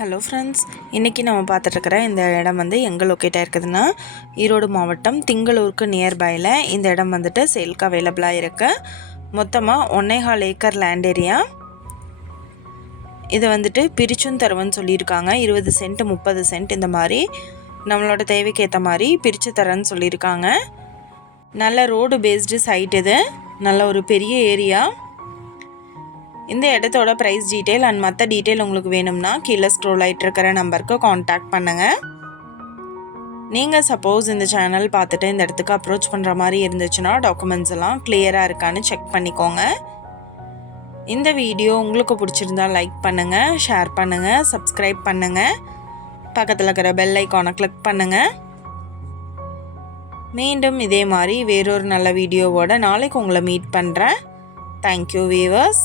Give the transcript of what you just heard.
Hello friends, இன்றைக்கி நம்ம பார்த்துட்ருக்கிற இந்த இடம் வந்து எங்கே லொக்கேட் ஆகிருக்குதுன்னா ஈரோடு மாவட்டம் திங்களூருக்கு நியர்பையில் இந்த இடம் வந்துட்டு சேல்க்கு அவைலபிளாக இருக்குது. மொத்தமாக 1.25 ஏக்கர் லேண்ட் ஏரியா. இதை வந்துட்டு பிரிச்சும் தருவேன்னு சொல்லியிருக்காங்க. 20 சென்ட் 30 சென்ட் இந்த மாதிரி நம்மளோட தேவைக்கு ஏற்ற மாதிரி பிரித்து தரேன்னு சொல்லியிருக்காங்க. நல்ல ரோடு பேஸ்டு சைட், இது நல்ல ஒரு பெரிய ஏரியா. இந்த இடத்தோட ப்ரைஸ் டீட்டெயில் அண்ட் மற்ற டீட்டெயில் உங்களுக்கு வேணும்னா கீழே ஸ்க்ரோல் ஆகிட்டு இருக்கிற நம்பருக்கு காண்டாக்ட் பண்ணுங்கள். நீங்கள் சப்போஸ் இந்த சேனல் பார்த்துட்டு இந்த இடத்துக்கு அப்ரோச் பண்ணுற மாதிரி இருந்துச்சுன்னா டாக்குமெண்ட்ஸ் எல்லாம் கிளியராக இருக்கான்னு செக் பண்ணிக்கோங்க. இந்த வீடியோ உங்களுக்கு பிடிச்சிருந்தா லைக் பண்ணுங்கள், ஷேர் பண்ணுங்கள், சப்ஸ்கிரைப் பண்ணுங்கள், பக்கத்தில் இருக்கிற பெல் ஐக்கானை கிளிக் பண்ணுங்கள். மீண்டும் இதே மாதிரி வேறொரு நல்ல வீடியோவோட நாளைக்கு உங்களை மீட் பண்ணுறேன். Thank you viewers.